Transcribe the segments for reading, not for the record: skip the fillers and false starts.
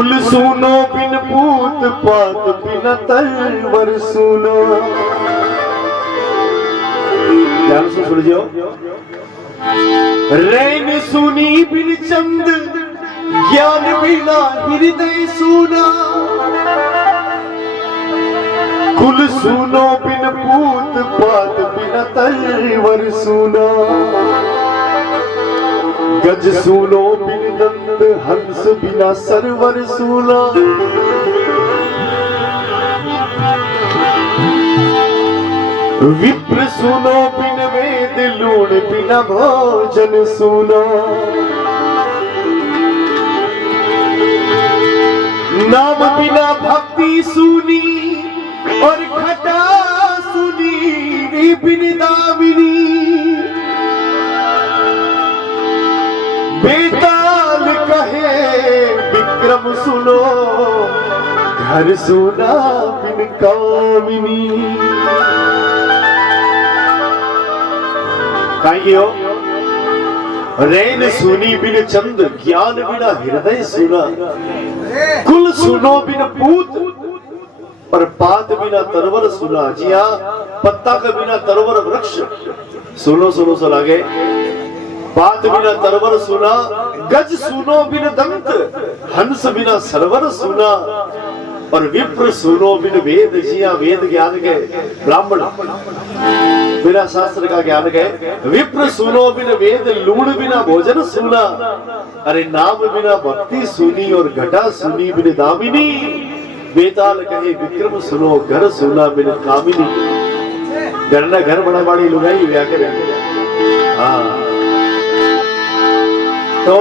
कुल सुनो बिन पूत पात बिन तरवर सुनो। ध्यान से सुनियो। रैन सुनी बिन चंद ज्ञान बिना हृदय सुना। कुल सुनो बिन पूत पात बिन तरवर सुना। गज सुनो बिन दंत हंस बिना सरवर सुना। विप्र सुनो बिन वेद लूण बिना भोजन सुना। नाम बिना भक्ति सुनी और खटा सुनी बिन दामिनी। बेताल कहे विक्रम सुनो घर सुना बिन कामिनी। काइयो रैन सुनी बिन चंद ज्ञान बिना हृदय सुना। कुल सुनो बिन पूत पर पात बिना तरवर सुना। जी हाँ, पत्ता के बिना तरवर वृक्ष सुनो सुनो सो लागे। पात बिना तरवर सुना। गज सुनो बिन दंत हंस बिना सरवर सुना। और विप्र सुनो बिन वेद। जी हाँ, वेद ज्ञान के ब्राह्मण बिना शास्त्र का ज्ञान गए। विप्र सुनो बिन वेद लूण बिना भोजन सुना। अरे नाम बिना भक्ति सुनी और घटा सुनी बिन दामिनी। बेताल कहे विक्रम सुनो घर सुना बिन कामिनी। घर ना घर बना बाड़ी लुगाई व्या करे। हाँ तो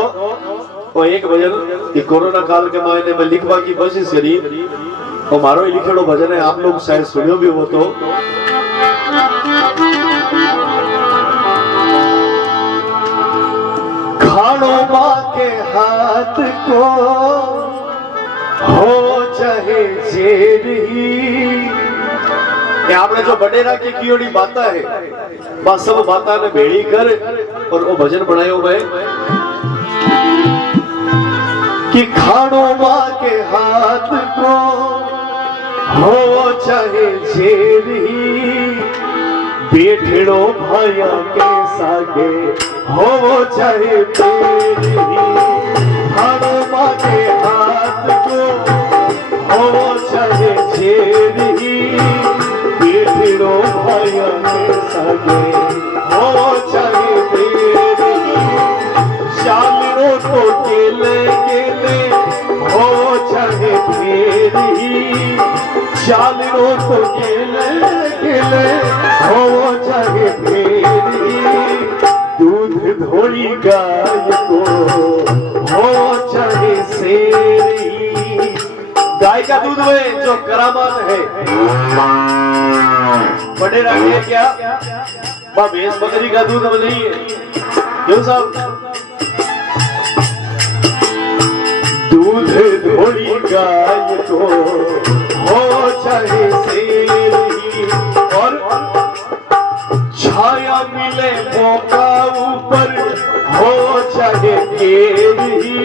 वो एक भजन कि कोरोना काल के महीने में लिखवा की कोशिश करी। वो मारो ही लिखेड़ो भजन है, आप लोग शायद सुनियो भी हो। तो खाड़ो माँ के हाथ को हो चाहे जेर ही। आपने जो बडेरा की कियोड़ी बाता है बस सब बाता ने भेड़ी कर और वो भजन बनाए हुए कि खाड़ो माँ के हाथ को हो चाहे जेर ही। बेठड़ो भाया के सागे हो चाहे तेर ही। खाड़ो माँ के हाथ को हो चाहे जेर ही। बेठड़ो भाया के सागे हो चाहे तेर ही। शालिरों को केले केले हो चाहे फेर ही। शालिरों को केले केले हो चाहे फेर ही। दूध धोड़ी गाय को हो चाहे शेर ही। गाय का दूध में जो करामात है बड़े रखे क्या भैंस बकरी का दूध नहीं है क्यों साहब। दूध धोड़ी गाय को हो चाहे शेर ही। और छाया मिले मौका ऊपर हो चाहे केर ही।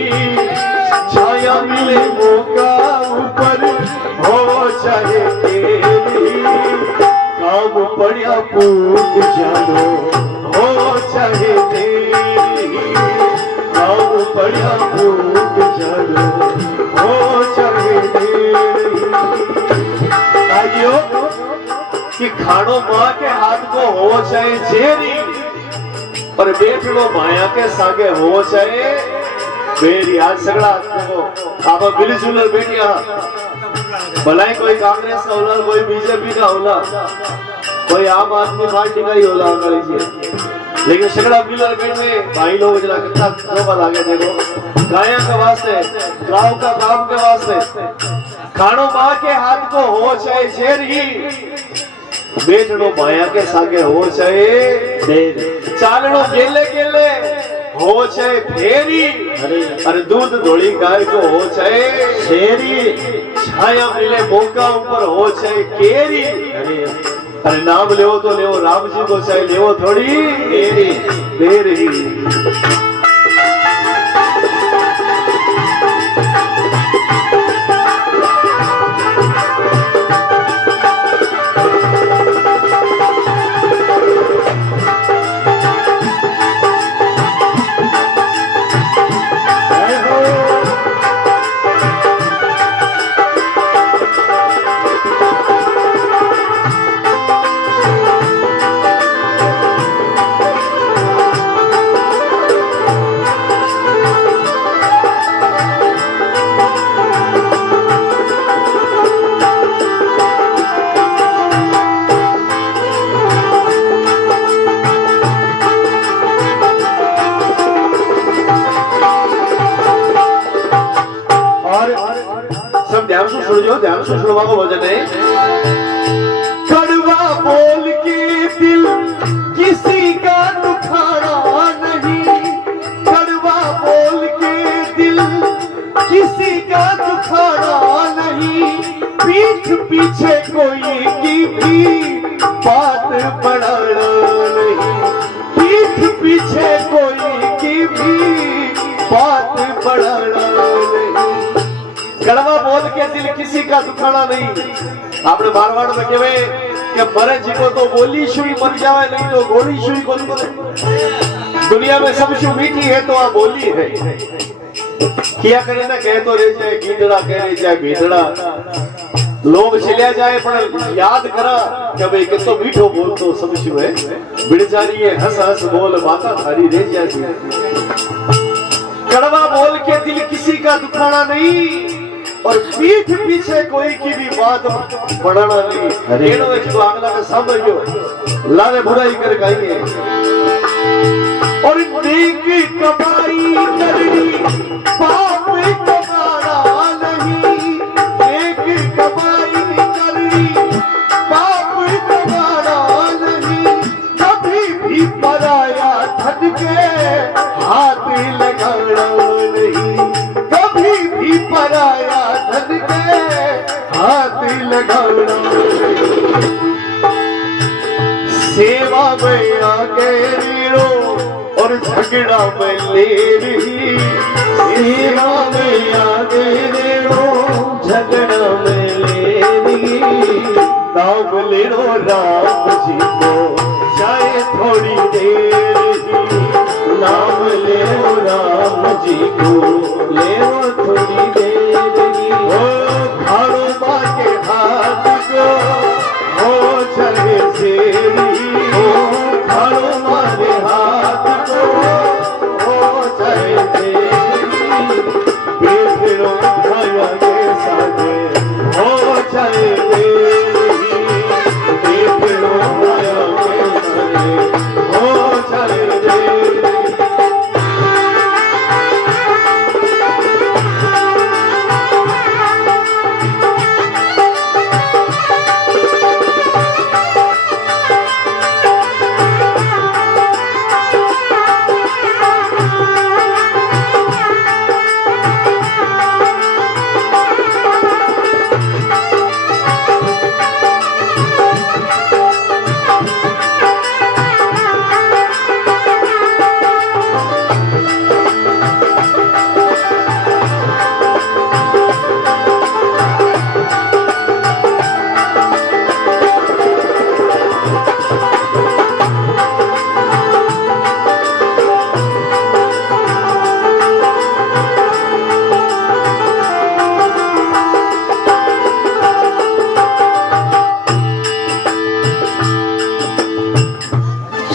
छाया मिले मौका ऊपर हो चाहे केर ही। काम पड़ा पूत जानो हो चाहे तेर ही। काम पड़ा पूत जानो हो चाहे तेर ही। आइयो कि खाड़ो माँ के हाथ को हो चाहे जेरी और बेटड़ो माया के सागे हो चाहे बेरी। आज सगड़ा देखो आप मिली जुलर बैठिया भलाई कोई कांग्रेस का होला कोई बीजेपी का होला कोई आम आदमी पार्टी का ही होला लेकिन सगड़ा मिलर बैठे भाई लोग जरा कितना शोभा लागे। देखो गाया के वास्ते गाँव का काम के वास्ते खाड़ो माँ के हाथ को हो चाहे जेरी। बेटड़ो माया के सागे हो चाहे चालड़ो केले केले हो चाहे फेरी। अरे दूध धोड़ी गाय को हो चाहे शेरी। छाया मिले मौका ऊपर हो चाहे केरी। अरे नाम लेवो तो लेवो राम जी को चाहे लेवो थोड़ी देरी। ध्यान से सुनियो, ध्यान से सुनवा को भजन है। कड़वा बोल के दिल किसी का दुखाना नहीं, कड़वा बोल के दिल किसी का दुखाना नहीं, पीठ पीछे कोई की भी बात बढ़ाना नहीं, पीठ पीछे कोई की भी बात बढ़ाना नहीं। कड़वा बोल के दिल किसी का दुखाना नहीं। आपने मारवाड़ में कहे कि मरे जी को तो बोली शुई मर जावे, नहीं तो गोली शुई को बोले। दुनिया में सबसे मीठी है तो आ बोली है। किया करे ना कहे तो रह जाए गीदड़ा, कह रह जाए भीदड़ा, लोग चलिया जाए पर याद करा कि भाई कितो मीठो बोल तो समझ है बिड़जारी है, हंस हंस बोल माता थारी रह जाए। कड़वा बोल के दिल किसी का दुखाना नहीं और पीठ पीछे कोई की भी बात बढ़ाना नहीं। अरे तो अगला का समझो लाने बुराई कर गाइए और नेक कमाई करनी पाप कमाना नहीं, नेक कमाई करनी पाप कमाना नहीं, कभी भी पराया धन के हाथ लगाना नहीं, कभी भी पराया धन के हाथ लगाना नहीं। सेवा में आगे रो और झगड़ा में ले रही, सेवा में आगे रो झगड़ा में ले रही, नाम ले रो राम जी को चाहे थोड़ी देर ही, नाम ले रो राम जी को ले रो थोड़ी देर ही। ओ खाड़ो माँ के हाथ को हो चले सेरी, ओ खाड़ो माँ के हाथ को हो चले सेरी, बेफिरो भया के साथे हो चले सेरी, बेफिरो भया के साथे हो चले सेरी।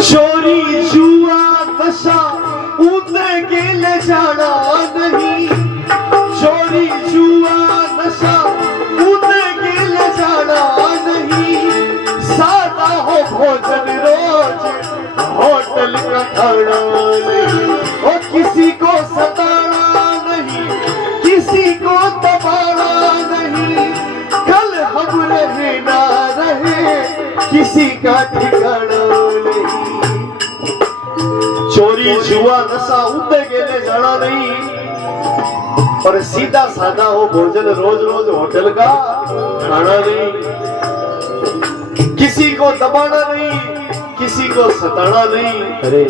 चोरी जुआ नशा उतने के ले जाना नहीं, चोरी जुआ नशा उतने के ले जाना नहीं, सादा हो भोजन रोज होटल का खाना नहीं, और किसी को सताना नहीं, किसी को दबाना नहीं, कल हम रहे ना रहे किसी का ठिकाना नहीं। चोरी जुआ नशा उठे गेले जाना नहीं और सीधा साधा हो भोजन रोज रोज होटल का खाना नहीं, किसी को दबाना नहीं, किसी को सताना नहीं। अरे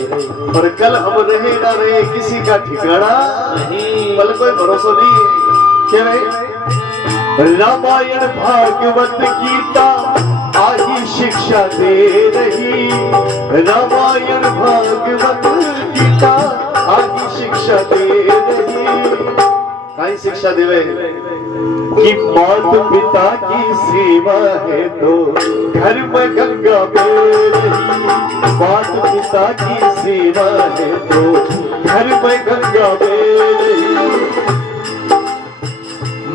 और कल हम रहे ना रहे किसी का ठिकाना नहीं, कल कोई भरोसा नहीं। क्या रहे रामायण भागवत गीता आही शिक्षा दे रही, रामायण भागवत गीता आही शिक्षा दे रही। काई शिक्षा देवे कि मात पिता की सेवा है तो घर में गंगा बह रही, मात पिता की सेवा है तो घर में गंगा बह रही,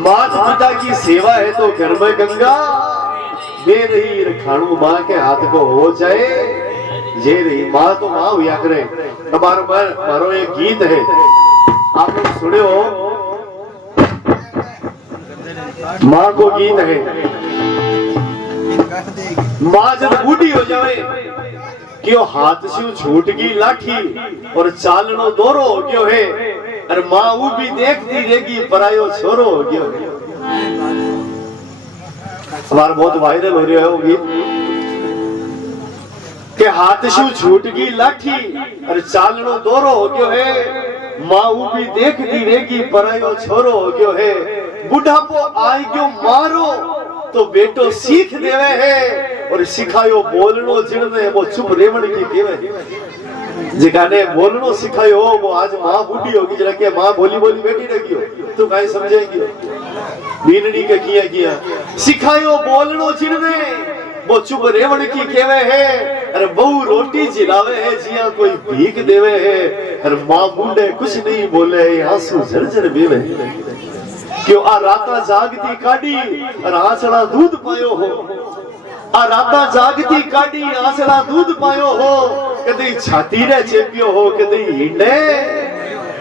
मात पिता की सेवा है तो घर में गंगा दे रही। खाणू माँ के हाथ को हो जाए जे रही, माँ तो माँ हुआ करे। मारो एक गीत है आप लोग सुने हो, माँ को गीत है, माँ जब बूढ़ी हो जावे क्यों हाथ से छूट गई लाठी और चालनो दोरो हो गयो है, अरे माँ वो भी देखती रहेगी परायो छोरो हो गयो है। हमारा बहुत वायरल हो रहा है वो गीत के हाथ से छूट गई लाठी और चालनो दोरो हो गयो है, माँ वो भी देखती रहेगी परायो छोरो हो गयो है। बुढ़ापो आए गयो मारो तो बेटो सीख देवे है और सिखायो बोलनो जिणने वो चुप रेवण की केवे। जिकाने बोलनो सिखायो वो आज माँ बूढ़ी होगी जरा के माँ बोली बोली बैठी रही हो तू काई समझेगी बीननी के किया सिखायो बोलनो जिणने वो चुप रेवण की केवे है। अरे बहु रोटी जिलावे है जिया कोई भीख देवे है, अरे माँ बूढ़े कुछ नहीं बोले आंसू झरझर बेवे। क्यों आ राता जागती काढ़ी और आंसड़ा दूध पायो हो, आ राता जागती काढ़ी आंसड़ा दूध पायो हो, कदे छाती रे चेपियो हो कदे हिंडे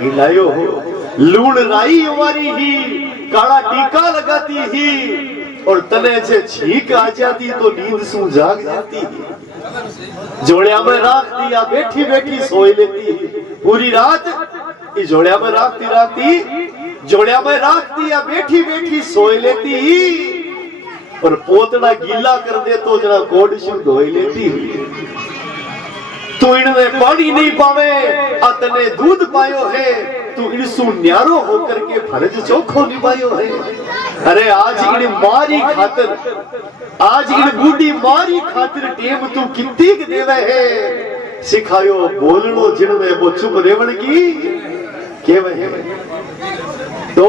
हिलायो हो। लूण राई हमारी ही काला टीका लगाती ही और तने से छींक आ जाती तो नींद सू जाग जाती। जोड़िया में राख दिया बैठी बैठी सोई लेती पूरी रात, इस जोड़िया में जोड़िया में राख दिया बैठी बैठी सोई लेती और पोतड़ा गीला कर दे तो जरा कोड शुद्ध धोई लेती। तू इनमें पानी नहीं पावे अतने दूध पायो है, तू इनसु न्यारो होकर के फर्ज चोखो निभायो है। अरे आज इन मारी खातिर, आज इन बूढ़ी मारी खातिर टेम तू कितनी देवे है। सिखायो बोलनो जिनमें वो चुप रेवण की केवे है। तो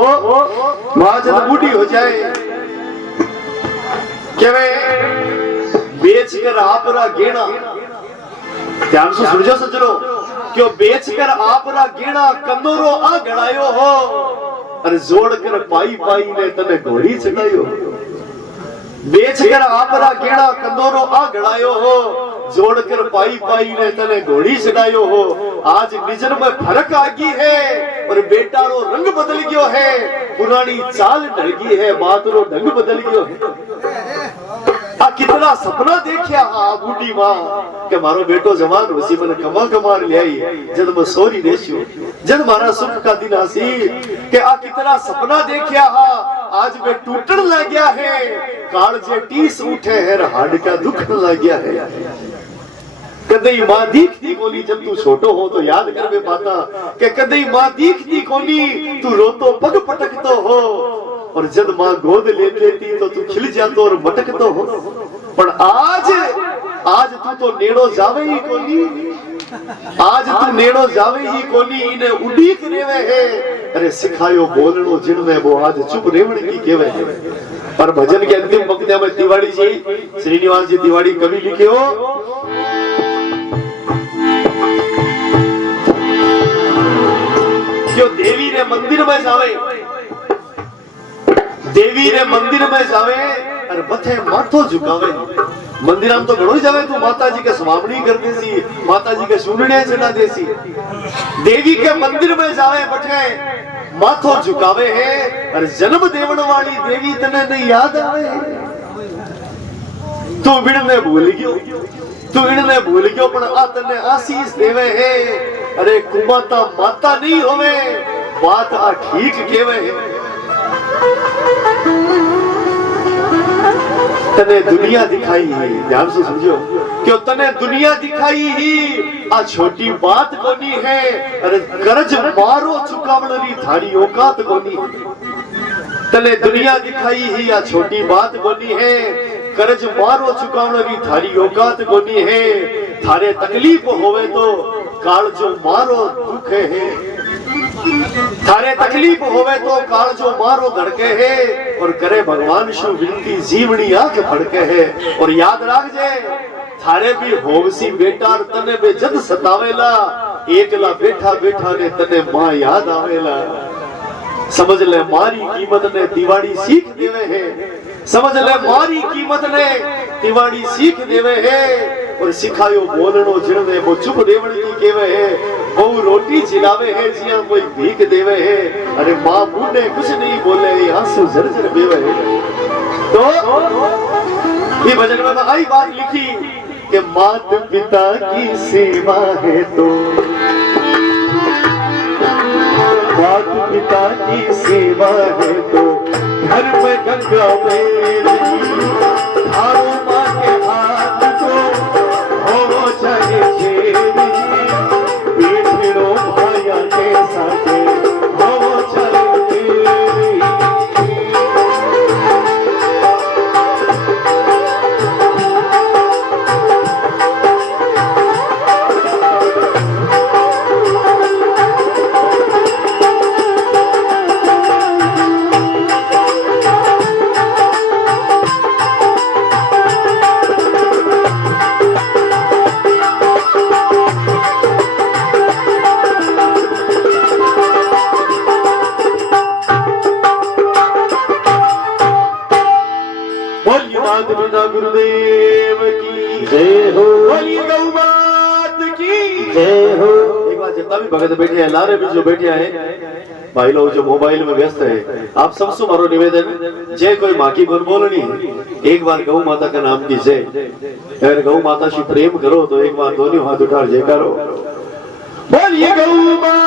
माँ जब बूढ़ी हो जाए केवे बेच कर आपरा गेना, ध्यान से सुन सजरो, क्यों बेच कर आपरा गेना कंदोरो आ गड़ायो हो और जोड़ कर पाई पाई ने तने घोड़ी चढ़ायो। बेच कर आपरा गेना कंदोरो आ गड़ायो हो, जोड़ कर पाई पाई ने तने घोड़ी चढ़ायो हो। आज निजर में फर्क आ गई है और बेटा रो रंग बदल गयो है, पुरानी चाल ढल गई है बात रो ढंग बदल गयो है। आ कितना सपना देखिया आ बूढ़ी माँ के मारो बेटो जवान होसी मन कमा कमा ले आई जद मैं सोरी देशियो जद मारा सुख का दिन आसी के आ कितना सपना देखिया हा आज मैं टूटन लग गया है। काल जे टीस उठे है हाड का दुख लग गया है। कदई माँ दीखती कोनी जब तू छोटो हो तो याद कर बे पाता के कदई माँ दीखती कोनी तू रोतो पग पटकतो हो और जब माँ गोद ले लेती तो तू खिल जातो और मटकतो हो। पर आज तू तो नेड़ो जावे ही कोनी, आज तू नेड़ो जावे ही कोनी इने उड़ीक रेवे है। अरे सिखायो बोलनो जिनमें वो आज चुप रेवण की केवे है। पर भजन के अंतिम पंक्तियां में तिवाड़ी जी श्रीनिवास जी तिवाड़ी कवि लिखे हो, जो देवी रे मंदिर में जावे, देवी रे मंदिर में जावे और बथे माथो झुकावे। मंदिर हम तो घणो जावे तू माता जी के स्वामणी कर देसी, माता जी के सुनने चढ़ा देसी। देवी के मंदिर में जावे बथे माथो झुकावे है और जन्म देवन वाली देवी तने नहीं याद आवे। तू बिन भूल गयो, तू इनने भूल गयो पण आ तने आशीष देवे है। अरे कुमाता माता नहीं होवे बात आ ठीक केवे है। तने दुनिया दिखाई ही, ध्यान से समझो, क्यों तने दुनिया दिखाई ही आ छोटी बात कोनी है। अरे कर्ज मारो चुकावणी थारी औकात कोनी। तने दुनिया दिखाई ही आ छोटी बात कोनी है, कर्ज मारो चुकावणी थारी औकात कोनी है। थारे तकलीफ होवे तो काल जो मारो दुख है, थारे तकलीफ होवे तो काल जो मारो धड़के है और करे भगवान शु विनती जीवनी आंख फड़के है। और याद राख जे थारे भी होवसी बेटा तने बे जद सतावेला, एकला बैठा बैठा ने तने मां याद आवेला। समझ ले मारी कीमत ने दिवाड़ी सीख देवे है, समझ ले मारी कीमत ने दिवाड़ी सीख देवे है। और सिखायो बोलनो जिणने वो चुप रेवणी की केवे है बहु रोटी जिलावे है जिया कोई भीख देवे है अरे मां मुंडे कुछ नहीं बोले आंसू झरझर बेवे है। तो ये भजन में आई बात लिखी कि मात पिता की सेवा है तो मात पिता की सेवा है तो घर में गंगा मेरी हारो माँ के हाथ को हो चाहे छेड़ी पीठिड़ो भाया के साथे हो चाहे तेरी। गुरुदेव की जय हो, गौ मात की जय हो। एक बार जितना भी भगत बैठे हैं लारे भी जो बैठे हैं भाई लोग जो मोबाइल में व्यस्त है आप सबसे मारो निवेदन जय कोई माँ की गुण बोलनी एक बार गौ माता का नाम की जय। अगर गौ माता से प्रेम करो तो एक बार दोनों हाथ उठा जय करो बोलिए गौ माता।